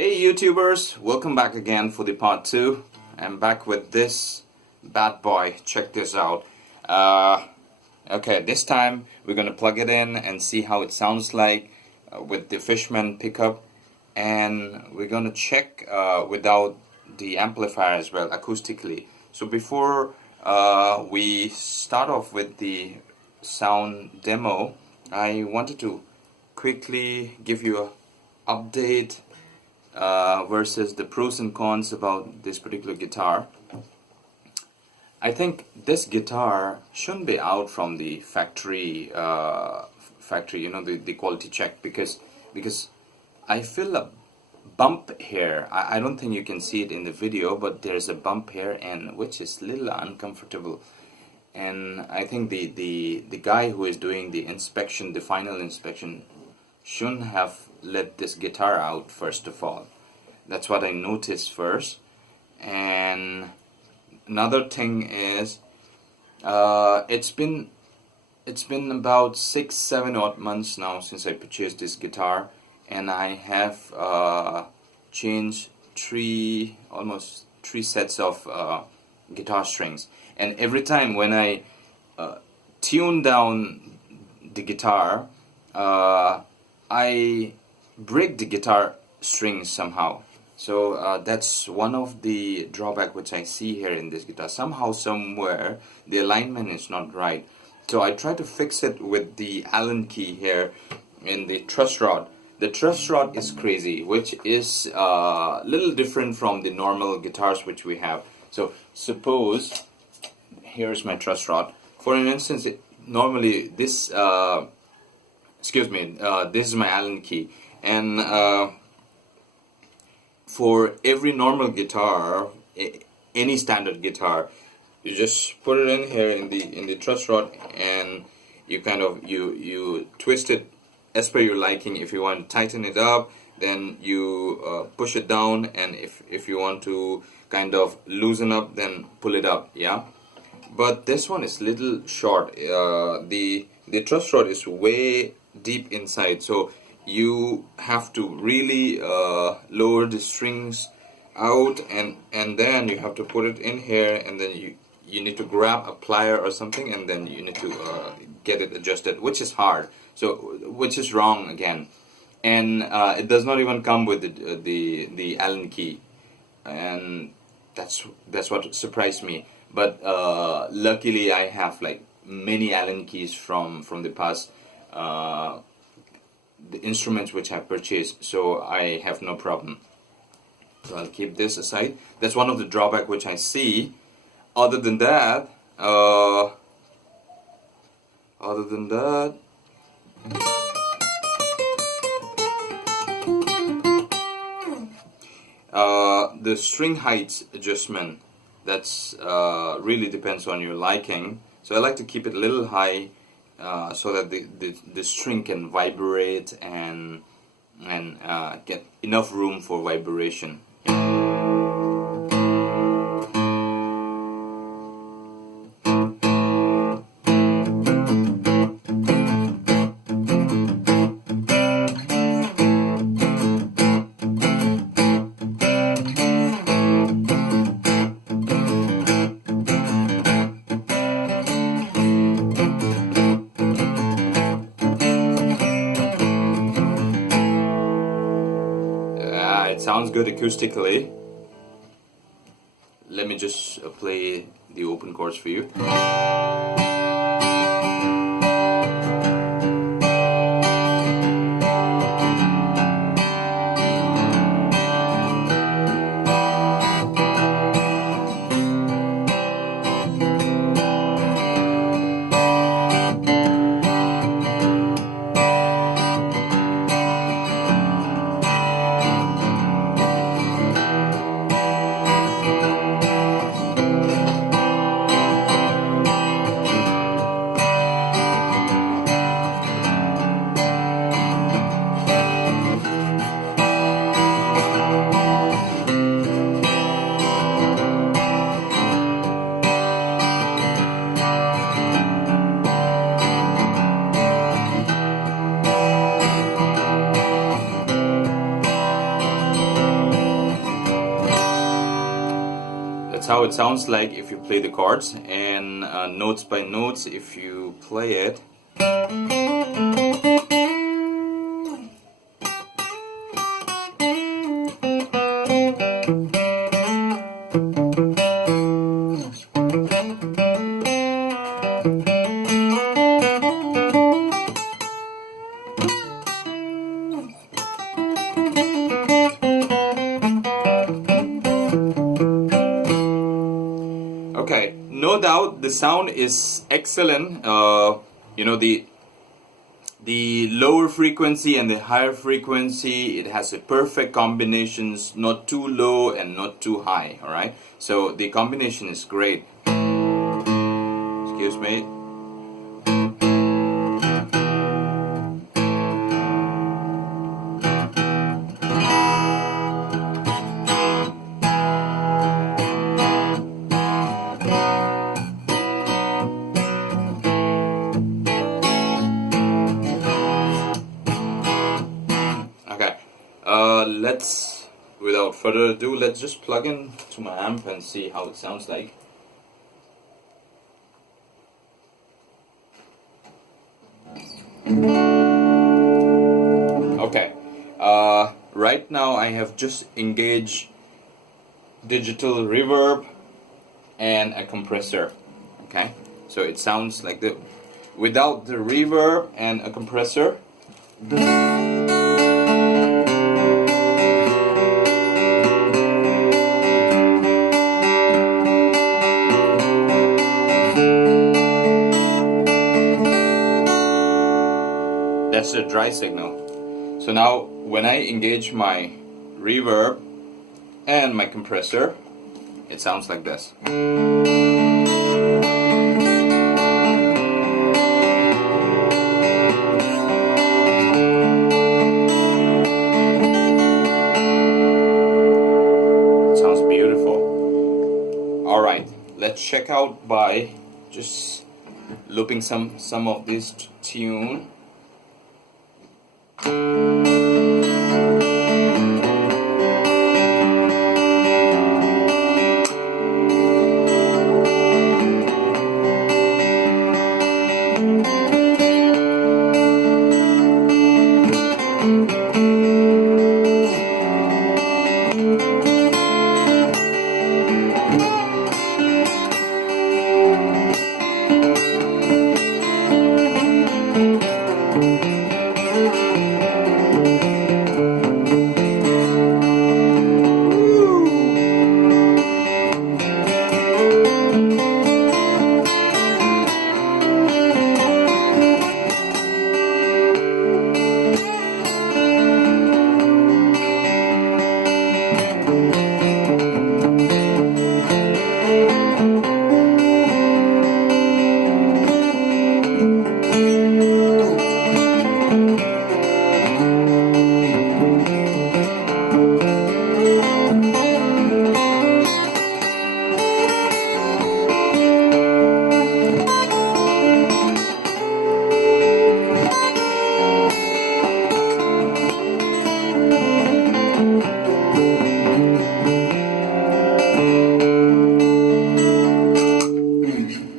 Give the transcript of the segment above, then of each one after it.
Hey YouTubers, welcome back again for the part 2. I'm back with this bad boy. Check this out. Okay, this time we're gonna plug it in and see how it sounds like with the Fishman pickup, and we're gonna check without the amplifier as well, acoustically. So before we start off with the sound demo, I wanted to quickly give you an update versus the pros and cons about this particular guitar. I think this guitar shouldn't be out from the factory, the quality check, because I feel a bump here. I don't think you can see it in the video, but there's a bump here, and which is a little uncomfortable. And I think the guy who is doing the inspection, the final inspection, shouldn't have let this guitar out first of all. That's what I noticed first. And another thing is it's been about 6-7 odd months now since I purchased this guitar, and I have changed almost three sets of guitar strings, and every time when I tune down the guitar, I break the guitar strings somehow. So that's one of the drawback which I see here in this guitar. Somehow, somewhere, the alignment is not right. So I try to fix it with the Allen key here in the truss rod. The truss rod is crazy, which is a little different from the normal guitars which we have. So suppose, here's my truss rod. For an instance, normally this this is my Allen key, and for every normal guitar, any standard guitar, you just put it in here in the truss rod, and you kind of you twist it as per your liking. If you want to tighten it up, then you push it down, and if you want to kind of loosen up, then pull it up. Yeah, but this one is little short. The truss rod is way deep inside, so you have to really lower the strings out, and then you have to put it in here, and then you need to grab a plier or something, and then you need to get it adjusted, which is hard, so which is wrong again. And it does not even come with the Allen key, and that's what surprised me. But luckily I have like many Allen keys from the past the instruments which I've purchased, so I have no problem. So I'll keep this aside. That's one of the drawback which I see. Other than that, the string height adjustment, that's really depends on your liking. So I like to keep it a little high, so that the string can vibrate and get enough room for vibration. It sounds good acoustically. Let me just play the open chords for you. how it sounds like if you play the chords, and notes by notes if you play it. Okay, no doubt the sound is excellent. You know, the lower frequency and the higher frequency, it has a perfect combinations, not too low and not too high. All right, so the combination is great. Excuse me. Let's, without further ado, let's just plug in to my amp and see how it sounds like. Okay, right now I have just engaged digital reverb and a compressor. Okay, so it sounds like the, without the reverb and a compressor. That's the dry signal. So now when I engage my reverb and my compressor, it sounds like this. It sounds beautiful. Alright, let's check out by just looping some of this tune.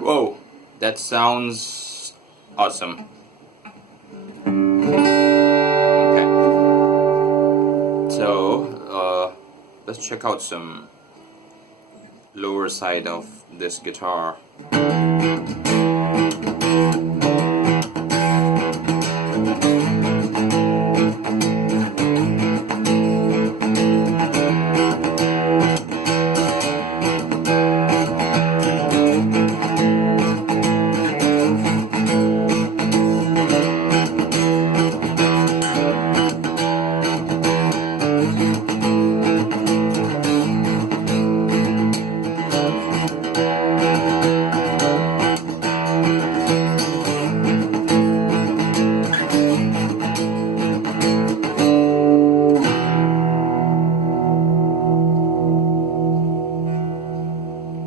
Whoa, that sounds awesome. Okay, so let's check out some lower side of this guitar.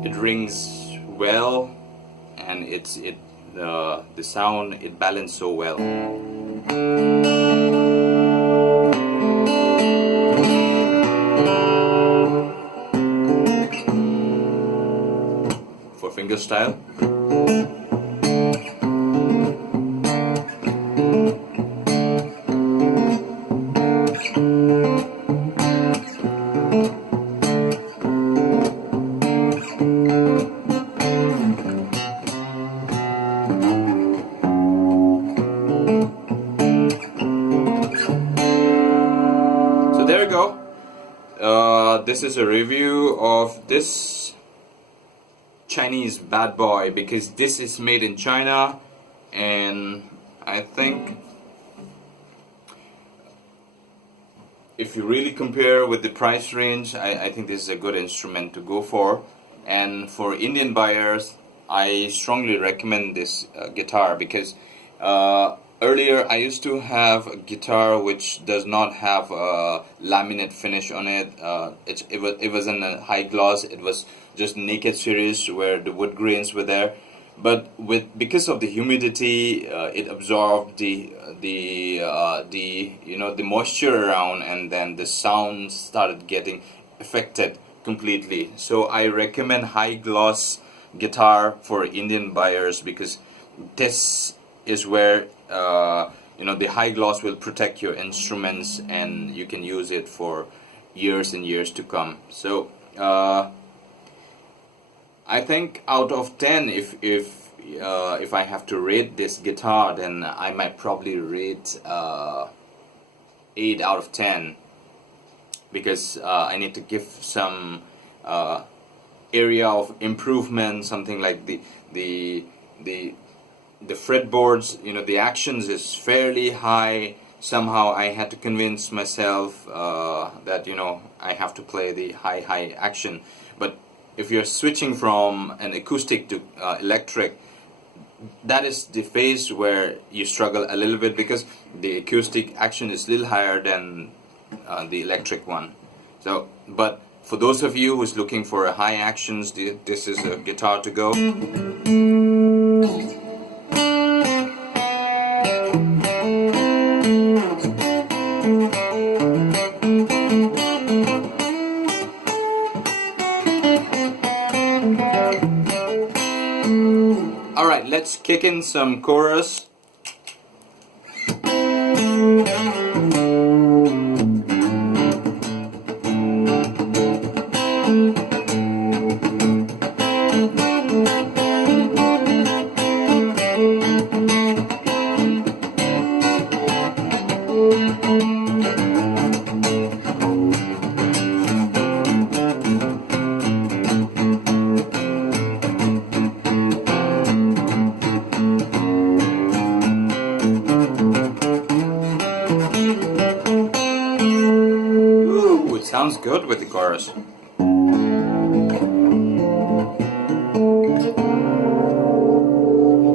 It rings well, and the sound, it balances so well. finger style. So there you go. This is a review of this Chinese bad boy, because this is made in China, and I think if you really compare with the price range, I think this is a good instrument to go for. And for Indian buyers, I strongly recommend this guitar, because earlier I used to have a guitar which does not have a laminate finish on it. It was in a high gloss. It was just naked series where the wood grains were there. But because of the humidity, it absorbed the moisture around, and then the sound started getting affected completely. So I recommend high gloss guitar for Indian buyers, because this is where the high gloss will protect your instruments, and you can use it for years and years to come. So I think out of 10, if I have to rate this guitar, then I might probably rate 8 out of 10, because I need to give some area of improvement, something like the fretboards, the actions is fairly high. Somehow I had to convince myself that I have to play the high action. But if you're switching from an acoustic to electric, that is the phase where you struggle a little bit, because the acoustic action is a little higher than the electric one. So, but for those of you who's looking for a high actions, this is a guitar to go. Alright, let's kick in some chorus. Sounds good with the chorus.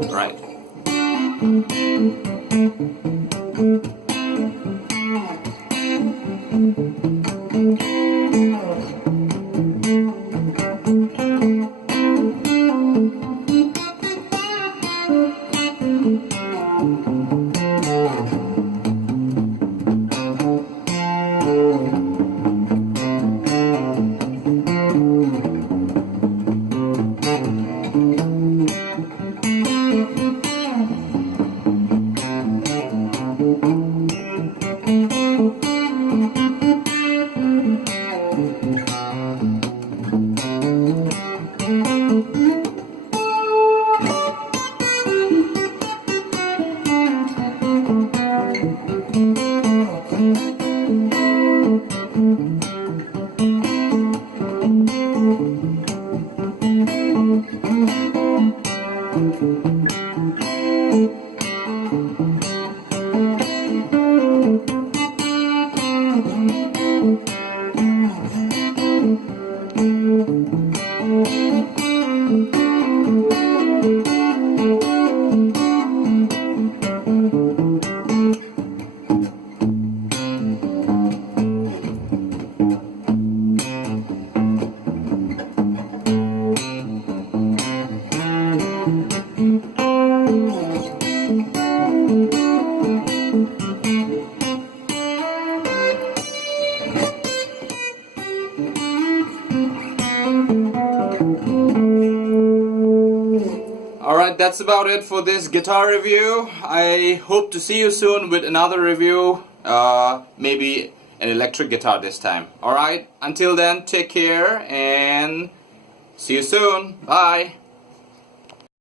Right. Alright, that's about it for this guitar review. I hope to see you soon with another review, maybe an electric guitar this time. Alright, until then, take care and see you soon. Bye.